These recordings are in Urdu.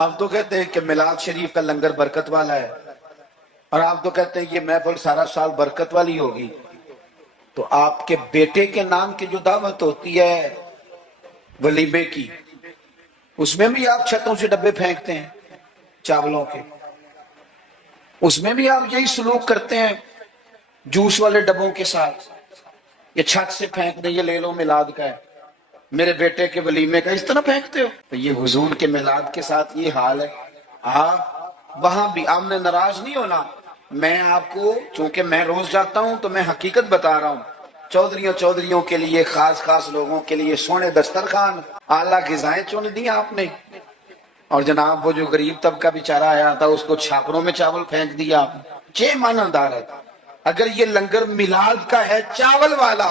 آپ تو کہتے ہیں کہ میلاد شریف کا لنگر برکت والا ہے، اور آپ تو کہتے ہیں یہ محفل سارا سال برکت والی ہوگی، تو آپ کے بیٹے کے نام کی جو دعوت ہوتی ہے ولیمے کی، اس میں بھی آپ چھتوں سے ڈبے پھینکتے ہیں چاولوں کے، اس میں بھی آپ یہی سلوک کرتے ہیں جوس والے ڈبوں کے ساتھ، یہ چھت سے پھینک دیں، یہ لے لو میلاد کا ہے، میرے بیٹے کے ولیمے کا، اس طرح پھینکتے ہو؟ تو یہ حضور کے میلاد کے ساتھ یہ حال ہے۔ ہاں وہاں بھی آپ نے ناراض نہیں ہونا، میں آپ کو چونکہ میں روز جاتا ہوں تو میں حقیقت بتا رہا ہوں، چودھریوں کے لیے، خاص لوگوں کے لیے سونے دسترخوان، اعلیٰ غذائیں چن دی آپ نے، اور جناب وہ جو غریب طبقہ بیچارہ آیا تھا اس کو چھاپروں میں چاول پھینک دیا۔ چھ معنی دارت، اگر یہ لنگر میلاد کا ہے چاول والا،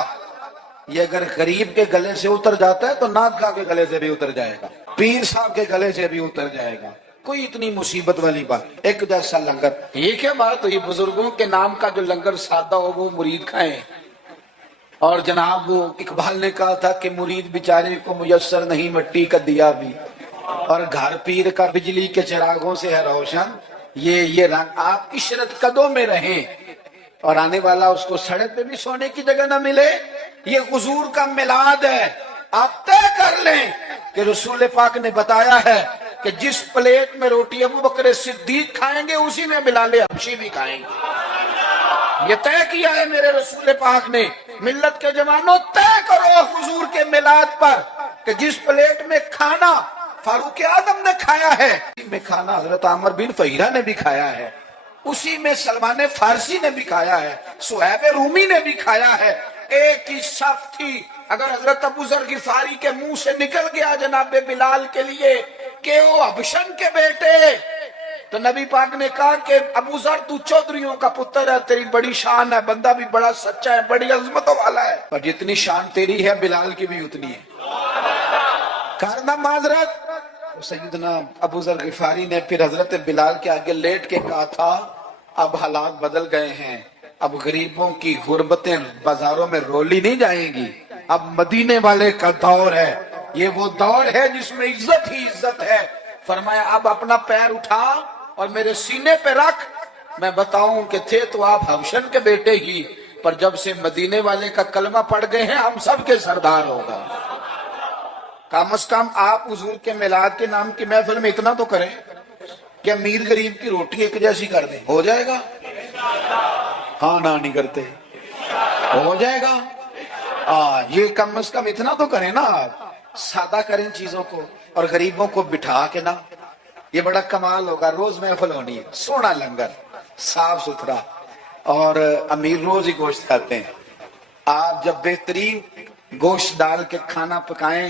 یہ اگر غریب کے گلے سے اتر جاتا ہے تو ناد خواہ کے گلے سے بھی اتر جائے گا، پیر صاحب کے گلے سے بھی اتر جائے گا، کوئی اتنی مصیبت والی بات۔ ایک جیسا لنگر، یہ کیا بات ہوئی؟ بزرگوں کے نام کا جو لنگر سادہ ہو وہ مرید کھائیں، اور جناب وہ اقبال نے کہا تھا کہ مرید بیچارے کو میسر نہیں مٹی کا دیا بھی، اور گھر پیر کا بجلی کے چراغوں سے ہے روشن، یہ رنگ آپ عشرت قدوں میں رہیں، اور آنے والا اس کو سڑک پہ بھی سونے کی جگہ نہ ملے۔ یہ حضور کا میلاد ہے، آپ طے کر لیں کہ رسول پاک نے بتایا ہے کہ جس پلیٹ میں روٹی ابو بکر صدیق کھائیں گے اسی میں بلال حبشی بھی کھائیں گے، یہ طے کیا ہے میرے رسول پاک نے۔ ملت کے جوانوں طے کرو حضور کے میلاد پر کہ جس پلیٹ میں کھانا فاروق اعظم نے کھایا ہے، اسی میں کھانا حضرت عامر بن فہیرہ نے بھی کھایا ہے، اسی میں سلمان فارسی نے بھی کھایا ہے، صہیب رومی نے بھی کھایا ہے، ایک ہی صف تھی۔ اگر حضرت ابو ذر غفاری کے منہ سے نکل گیا جناب بلال کے لیے کہ وہ حبشن کے بیٹے، تو نبی پاک نے کہا کہ ابو ذر تو چودھریوں کا پتر ہے، تیری بڑی شان ہے، بندہ بھی بڑا سچا ہے، بڑی عظمتوں والا ہے، اور جتنی شان تیری ہے بلال کی بھی اتنی ہے۔ کارنا معذرت، سیدنا ابو ذر غفاری نے پھر حضرت بلال کے آگے لیٹ کے کہا تھا اب حالات بدل گئے ہیں، اب غریبوں کی غربتیں بازاروں میں رولی نہیں جائیں گی، اب مدینے والے کا دور ہے، یہ وہ دور ہے جس میں عزت ہی عزت ہے۔ فرمایا اب اپنا پیر اٹھا اور میرے سینے پہ رکھ، میں بتاؤں کہ تھے تو آپ حبشن کے بیٹے ہی، پر جب سے مدینے والے کا کلمہ پڑھ گئے ہیں ہم سب کے سردار ہوگا۔ کم از کم آپ حضور کے میلاد کے نام کی محفل میں اتنا تو کریں کہ امیر غریب کی روٹی ایک جیسی کر دیں، ہو جائے گا؟ ہاں نہ نہیں کرتے، ہو جائے گا؟ یہ کم از کم اتنا تو کریں نا، آپ سادہ کریں چیزوں کو، اور غریبوں کو بٹھا کے نا، یہ بڑا کمال ہوگا۔ روز محفل ہونی ہے، سونا لنگر، صاف ستھرا، اور امیر روز ہی گوشت کھاتے ہیں، آپ جب بہترین گوشت ڈال کے کھانا پکائیں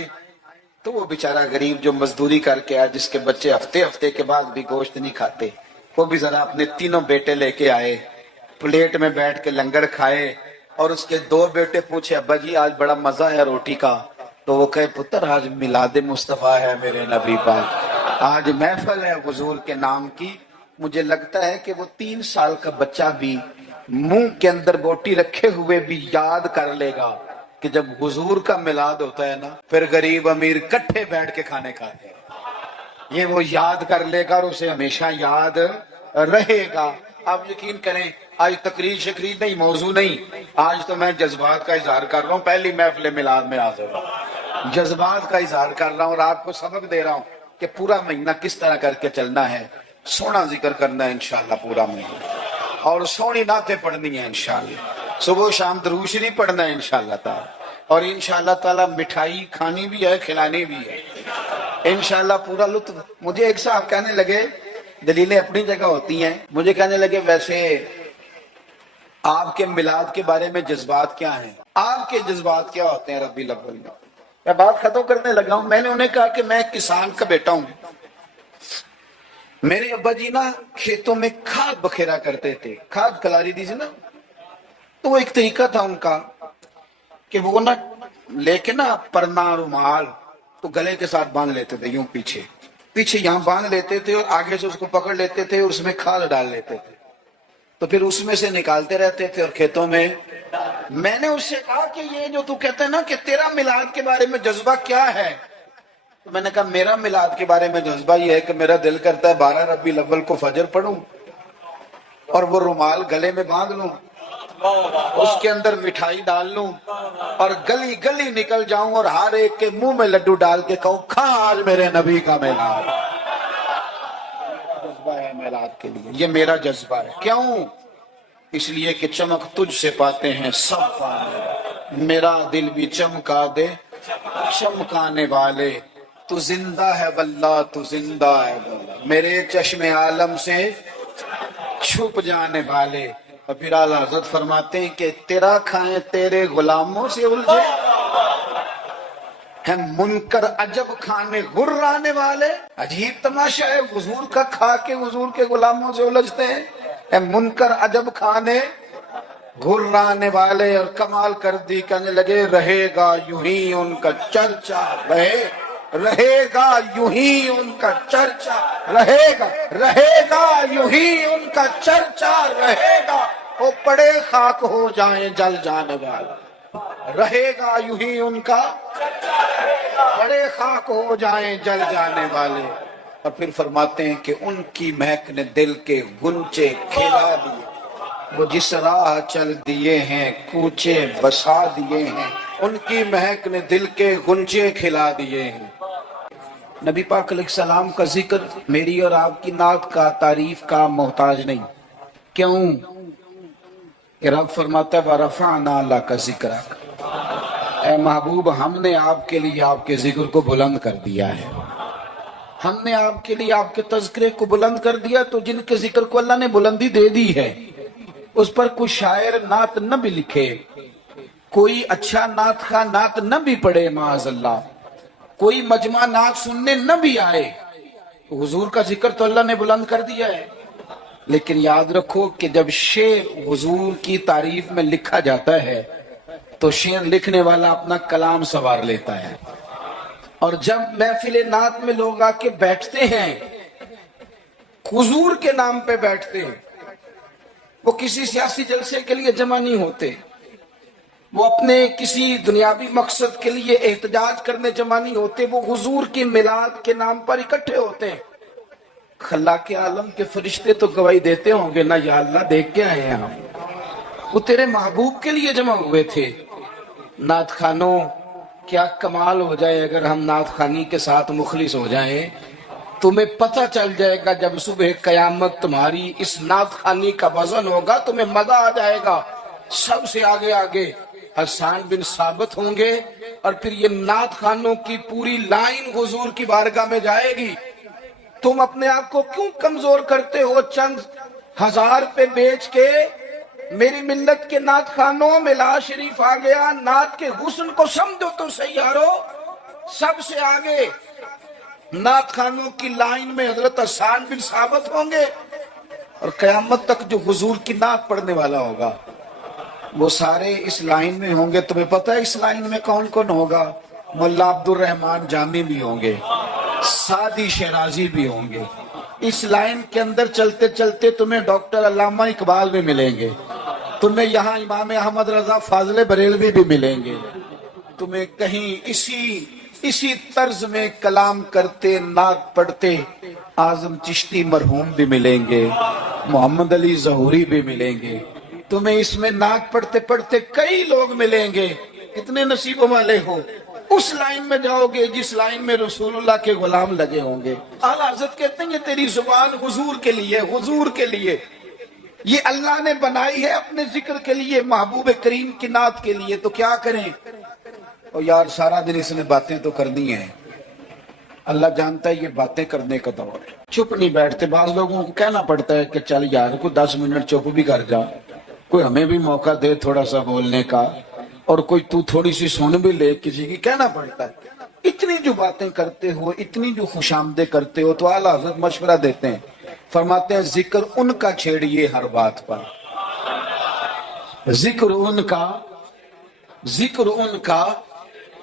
تو وہ بیچارہ غریب جو مزدوری کر کے آئے، جس کے بچے ہفتے کے بعد بھی گوشت نہیں کھاتے، وہ بھی ذرا اپنے تینوں بیٹے لے کے آئے، پلیٹ میں بیٹھ کے لنگر کھائے، اور اس کے دو بیٹے پوچھے ابا جی آج بڑا مزہ ہے روٹی کا، تو وہ کہے پتر آج میلاد مصطفیٰ ہے میرے نبی پاک، آج محفل ہے حضور کے نام کی۔ مجھے لگتا ہے کہ وہ 3 سال کا بچہ بھی منہ کے اندر بوٹی رکھے ہوئے بھی یاد کر لے گا کہ جب حضور کا میلاد ہوتا ہے نا پھر غریب امیر کٹھے بیٹھ کے کھانے کھاتے ہیں، یہ وہ یاد کر لے گا اور اسے ہمیشہ یاد رہے گا۔ آپ یقین کریں آج تقریر شکریر نہیں، موضوع نہیں، آج تو میں جذبات کا اظہار کر رہا ہوں، پہلی محفل میلاد میں حاضر ہوں، جذبات کا اظہار کر رہا ہوں، اور آپ کو سبق دے رہا ہوں کہ پورا مہینہ کس طرح کر کے چلنا ہے، سونا ذکر کرنا ہے انشاءاللہ پورا مہینہ، اور سونی نعتیں پڑھنی ہے انشاءاللہ، صبح شام درود شریف پڑھنا ہے انشاءاللہ تعالی، اور انشاءاللہ تعالی مٹھائی کھانی بھی ہے، کھلانی بھی ہے انشاءاللہ پورا لطف۔ مجھے ایک صاحب کہنے لگے، دلیلیں اپنی جگہ ہوتی ہیں، مجھے کہنے لگے ویسے آپ کے میلاد کے بارے میں جذبات کیا ہیں، آپ کے جذبات کیا ہوتے ہیں ربی الاول میں؟ میں بات ختم کرنے لگا ہوں، میں نے انہیں کہا کہ میں کسان کا بیٹا ہوں، میرے ابا جی نا کھیتوں میں کھاد بکھیرا کرتے تھے، کھاد کلاری دی سی نا، تو وہ ایک طریقہ تھا ان کا کہ وہ نا لے کے نا پرنا رومال تو گلے کے ساتھ باندھ لیتے تھے، یوں پیچھے یہاں باندھ لیتے تھے، اور آگے سے اس کو پکڑ لیتے تھے اور اس میں کھاد ڈال لیتے تھے، تو پھر اس میں سے نکالتے رہتے تھے اور کھیتوں میں۔ میں نے اس سے کہا کہ یہ جو تو کہتا ہے نا کہ تیرا میلاد کے بارے میں جذبہ کیا ہے، تو میں نے کہا میرا میلاد کے بارے میں جذبہ یہ ہے کہ میرا دل کرتا ہے 12 ربیع الاول کو فجر پڑھوں اور وہ رومال گلے میں باندھ لوں، اس کے اندر مٹھائی ڈال لوں اور گلی گلی نکل جاؤں اور ہر ایک کے منہ میں لڈو ڈال کے کہوں کھا آج میرے نبی کا میلاد۔ جذبہ ہے میلاد کے لیے، یہ میرا جذبہ ہے۔ کیوں؟ اس لیے کہ چمک تجھ سے پاتے ہیں سب پانے، میرا دل بھی چمکا دے چمکانے والے، تو زندہ ہے واللہ تو زندہ ہے واللہ، میرے چشم عالم سے چھپ جانے والے۔ اور پھر اعلیٰ حضرت فرماتے ہیں کہ تیرا کھائیں تیرے غلاموں سے الجھے ہیں منکر عجب کھانے غرانے والے۔ عجیب تماشا ہے، حضور کا کھا کے حضور کے غلاموں سے الجھتے ہیں، اے منکر عجب کھانے غرانے والے۔ اور کمال کر دی، کہنے لگے رہے گا یوں ہی ان کا چرچا، رہے گا یوں ہی ان کا چرچا، رہے گا یوں ہی ان کا چرچا، رہے گا وہ پڑے خاک ہو جائیں جل جانے والے، رہے گا یوں ہی ان کا بڑے خاک ہو جائیں جل جانے والے۔ اور پھر فرماتے ہیں کہ ان کی مہک نے دل کے گنچے کھلا دیے، وہ جس راہ چل دیے ہیں کوچے بسا دیے ہیں، ان کی مہک نے دل کے گنچے کھلا دیے ہیں۔ نبی پاک علیہ السلام کا ذکر میری اور آپ کی نعت کا تعریف کا محتاج نہیں۔ کیوں؟ کہ رب فرماتا ہے وَرَفَعْنَا لَكَ ذِكْرَكَ، اے محبوب ہم نے آپ کے لیے آپ کے ذکر کو بلند کر دیا ہے، ہم نے آپ کے لیے آپ کے تذکرے کو بلند کر دیا۔ تو جن کے ذکر کو اللہ نے بلندی دے دی ہے، اس پر کوئی شاعر نعت نہ بھی لکھے، کوئی اچھا نعت خواہ نعت نہ بھی پڑھے معاذ اللہ، کوئی مجمع نعت سننے نہ بھی آئے، حضور کا ذکر تو اللہ نے بلند کر دیا ہے۔ لیکن یاد رکھو کہ جب شعر حضور کی تعریف میں لکھا جاتا ہے تو شعر لکھنے والا اپنا کلام سنوار لیتا ہے، اور جب محفل نعت میں لوگ آ کے بیٹھتے ہیں حضور کے نام پہ بیٹھتے ہیں، وہ کسی سیاسی جلسے کے لیے جمع نہیں ہوتے، وہ اپنے کسی دنیاوی مقصد کے لیے احتجاج کرنے جمع نہیں ہوتے، وہ حضور کی میلاد کے نام پر اکٹھے ہوتے ہیں۔ خلاق عالم کے فرشتے تو گواہی دیتے ہوں گے نا، یا اللہ دیکھ کے آئے ہیں ہم، وہ تیرے محبوب کے لیے جمع ہوئے تھے۔ نعت خانوں کیا کمال ہو جائے اگر ہم نعت خانی کے ساتھ مخلص ہو جائیں، تمہیں پتہ چل جائے گا جب صبح قیامت تمہاری اس نعت خانی کا وزن ہوگا، تمہیں مزہ آ جائے گا۔ سب سے آگے آگے حسان بن ثابت ہوں گے، اور پھر یہ نعت خانوں کی پوری لائن حضور کی بارگاہ میں جائے گی۔ تم اپنے آپ کو کیوں کمزور کرتے ہو چند ہزار پہ بیچ کے؟ میری ملت کے نعت خانوں میں لا شریف آ گیا، نعت کے حسن کو سمجھو تو سیارو، سب سے آگے نعت خانوں کی لائن میں حضرت حسان بن ثابت ہوں گے، اور قیامت تک جو حضور کی نعت پڑھنے والا ہوگا وہ سارے اس لائن میں ہوں گے۔ تمہیں پتہ ہے اس لائن میں کون کون ہوگا؟ مولا عبد الرحمن جامی بھی ہوں گے، سعدی شیرازی بھی ہوں گے۔ اس لائن کے اندر چلتے چلتے تمہیں ڈاکٹر علامہ اقبال بھی ملیں گے، تمہیں یہاں امام احمد رضا فاضل بریلوی بھی ملیں گے، تمہیں کہیں اسی طرز میں کلام کرتے نعت پڑھتے اعظم چشتی مرحوم بھی ملیں گے، محمد علی ظہوری بھی ملیں گے، تمہیں اس میں نعت پڑھتے پڑھتے کئی لوگ ملیں گے۔ کتنے نصیب والے ہو، اس لائن میں جاؤ گے جس لائن میں رسول اللہ کے غلام لگے ہوں گے۔ اعلیٰ حضرت کہتے ہیں یہ تیری زبان حضور کے لیے، حضور کے لیے، یہ اللہ نے بنائی ہے اپنے ذکر کے لیے، محبوب کریم کی نعت کے لیے، تو کیا کریں؟ اور یار سارا دن اس نے باتیں تو کرنی ہیں، اللہ جانتا ہے یہ باتیں کرنے کا دور ہے، چپ نہیں بیٹھتے۔ بعض لوگوں کو کہنا پڑتا ہے کہ چل یار کوئی 10 منٹ چپ بھی کر جا، کوئی ہمیں بھی موقع دے تھوڑا سا بولنے کا، اور کوئی تو تھوڑی سی سن بھی لے، کسی کی کہنا پڑتا ہے۔ اتنی جو باتیں کرتے ہو، اتنی جو خوش آمدیں کرتے ہو، تو اعلیٰ حضرت مشورہ دیتے ہیں، فرماتے ہیں ذکر ان کا چھیڑیے ہر بات پر، ذکر ان کا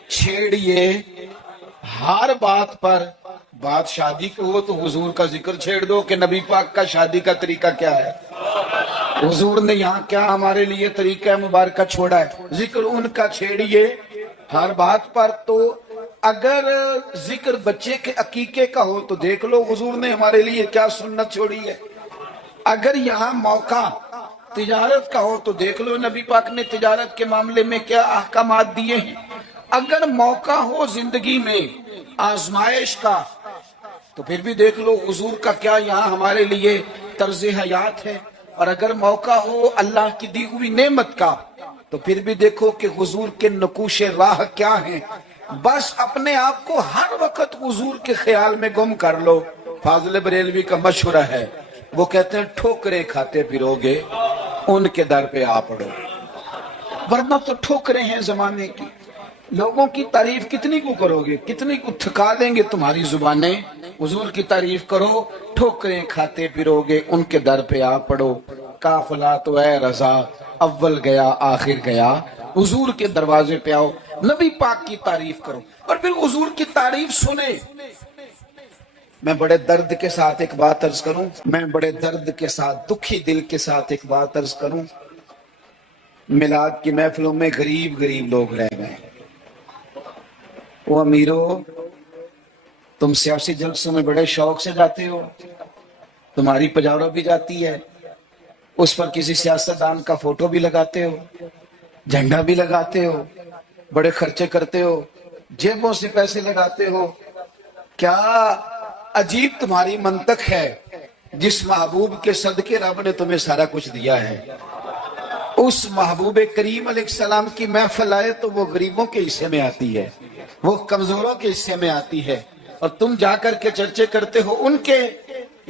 چھیڑیے ہر بات پر۔ بات شادی کی ہو تو حضور کا ذکر چھیڑ دو کہ نبی پاک کا شادی کا طریقہ کیا ہے، حضور نے یہاں کیا ہمارے لیے طریقہ مبارکہ چھوڑا ہے۔ ذکر ان کا چھیڑیے ہر بات پر، تو اگر ذکر بچے کے عقیقے کا ہو تو دیکھ لو حضور نے ہمارے لیے کیا سنت چھوڑی ہے. اگر یہاں موقع تجارت کا ہو تو دیکھ لو نبی پاک نے تجارت کے معاملے میں کیا احکامات دیے ہیں. اگر موقع ہو زندگی میں آزمائش کا تو پھر بھی دیکھ لو حضور کا کیا یہاں ہمارے لیے طرز حیات ہے. اور اگر موقع ہو اللہ کی دی ہوئی نعمت کا تو پھر بھی دیکھو کہ حضور کے نقوش راہ کیا ہیں. بس اپنے آپ کو ہر وقت حضور کے خیال میں گم کر لو. فاضل بریلوی کا مشورہ ہے، وہ کہتے ہیں ٹھوکریں کھاتے پھرو گے ان کے در پہ آ پڑو، ورنہ تو ٹھوکریں ہیں زمانے کی. لوگوں کی تعریف کتنی کو کرو گے، کتنی کو تھکا دیں گے تمہاری زبانیں. حضور کی تعریف کرو، ٹھوکریں کھاتے پھرو گے ان کے در پہ آ پڑو. قافلہ تو اے رضا اول گیا آخر گیا، حضور کے دروازے پہ آؤ، نبی پاک کی تعریف کرو اور پھر حضور کی تعریف سنے. میں بڑے درد کے ساتھ ایک بات عرض کروں، میں بڑے درد کے ساتھ دکھی دل کے ساتھ ایک بات عرض کروں. میلاد کی محفلوں میں غریب لوگ رہ گئے. وہ امیرو، تم سیاسی جلسوں میں بڑے شوق سے جاتے ہو، تمہاری پجارو بھی جاتی ہے، اس پر کسی سیاستدان کا فوٹو بھی لگاتے ہو، جھنڈا بھی لگاتے ہو، بڑے خرچے کرتے ہو، جیبوں سے پیسے لگاتے ہو. کیا عجیب تمہاری منطق ہے. جس محبوب کے صدقے رب نے تمہیں سارا کچھ دیا ہے، اس محبوب کریم علیہ السلام کی محفل آئے تو وہ غریبوں کے حصے میں آتی ہے، وہ کمزوروں کے حصے میں آتی ہے، اور تم جا کر کے چرچے کرتے ہو ان کے.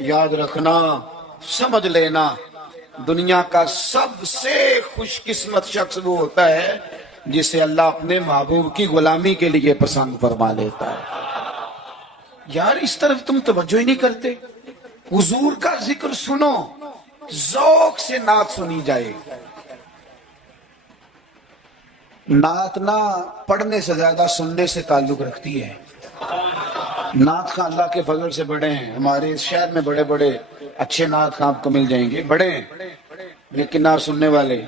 یاد رکھنا، سمجھ لینا، دنیا کا سب سے خوش قسمت شخص وہ ہوتا ہے جسے اللہ اپنے محبوب کی غلامی کے لیے پسند فرما لیتا ہے. یار اس طرف تم توجہ ہی نہیں کرتے. حضور کا ذکر سنو، ذوق سے نعت سنی جائے. نعت نہ پڑھنے سے زیادہ سننے سے تعلق رکھتی ہے. نعت خاں اللہ کے فضل سے بڑے ہیں، ہمارے اس شہر میں بڑے بڑے اچھے نعت خاں آپ کو مل جائیں گے، بڑے ہیں لیکن نعت سننے والے.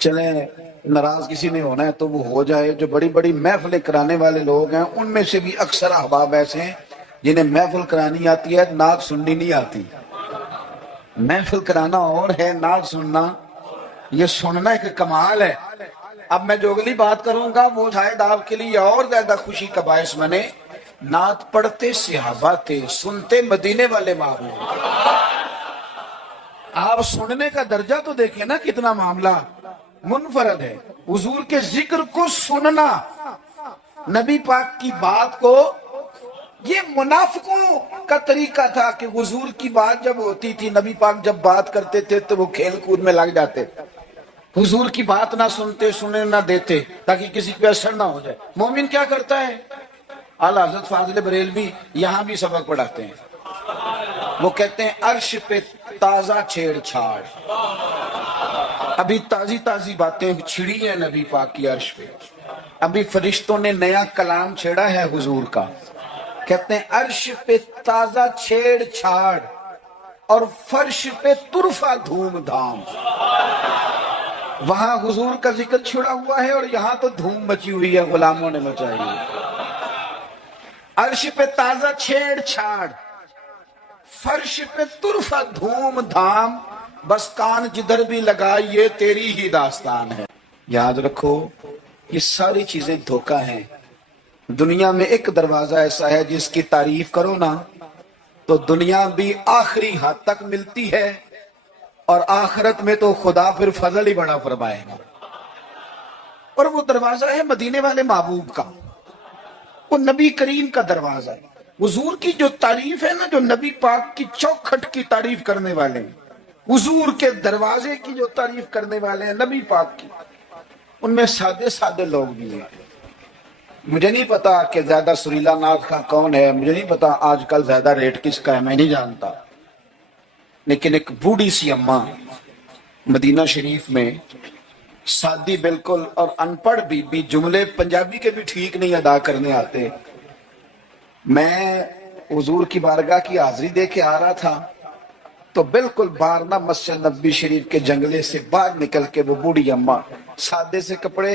چلیں ناراض کسی نے ہونا ہے تو وہ ہو جائے. جو بڑی بڑی محفلیں کرانے والے لوگ ہیں ان میں سے بھی اکثر احباب ایسے ہیں جنہیں محفل کرانی آتی ہے، نعت سننی نہیں آتی. محفل کرانا اور ہے، نعت سننا یہ سننا ایک کمال ہے. اب میں جو اگلی بات کروں گا وہ شاید آپ کے لیے اور زیادہ خوشی کا باعث بنے. نعت پڑھتے صحابہ تھے، سنتے مدینے والے محبوب. آپ سننے کا درجہ تو دیکھیں نا، کتنا معاملہ منفرد ہے. حضور کے ذکر کو سننا، نبی پاک کی بات کو. یہ منافقوں کا طریقہ تھا کہ حضور کی بات جب ہوتی تھی، نبی پاک جب بات کرتے تھے تو وہ کھیل کود میں لگ جاتے، حضور کی بات نہ سنتے، سننے نہ دیتے تاکہ کسی پہ اثر نہ ہو جائے. مومن کیا کرتا ہے؟ اعلیٰ حضرت فاضل بریلوی یہاں بھی سبق پڑھاتے ہیں. وہ کہتے ہیں عرش پہ تازہ چھیڑ چھاڑ. ابھی تازی باتیں چھڑی ہیں نبی پاک کی عرش پہ. ابھی فرشتوں نے نیا کلام چھیڑا ہے حضور کا. کہتے ہیں عرش پہ تازہ چھیڑ چھاڑ اور فرش پہ طرفہ دھوم دھام. وہاں حضور کا ذکر چھڑا ہوا ہے اور یہاں تو دھوم مچی ہوئی ہے، غلاموں نے مچائی ہے. عرش پہ تازہ چھیڑ چھاڑ، فرش پہ طرفہ دھوم دھام، بس کان جدھر بھی لگائیے تیری ہی داستان ہے. یاد رکھو یہ ساری چیزیں دھوکہ ہیں. دنیا میں ایک دروازہ ایسا ہے جس کی تعریف کرو نا تو دنیا بھی آخری حد تک ملتی ہے، اور آخرت میں تو خدا پھر فضل ہی بڑا فرمائے گا. اور وہ دروازہ ہے مدینے والے محبوب کا، وہ نبی کریم کا دروازہ ہے. حضور کی جو تعریف ہے نا، جو نبی پاک کی چوکھٹ کی تعریف کرنے والے ہیں، حضور کے دروازے کی جو تعریف کرنے والے ہیں نبی پاک کی، ان میں سادے لوگ بھی ہیں. مجھے نہیں پتا کہ زیادہ سریلا نعت خواں کون ہے، مجھے نہیں پتا آج کل زیادہ ریٹ کس کا ہے، میں نہیں جانتا. لیکن ایک بوڑھی سی اماں مدینہ شریف میں، سادی بالکل اور ان پڑھ بھی جملے پنجابی کے بھی ٹھیک نہیں ادا کرنے آتے. میں حضور کی بارگاہ کی حاضری دے کے آ رہا تھا تو بالکل باہر مسجد نبی شریف کے جنگلے سے باہر نکل کے وہ بوڑھی اماں، سادے سے کپڑے،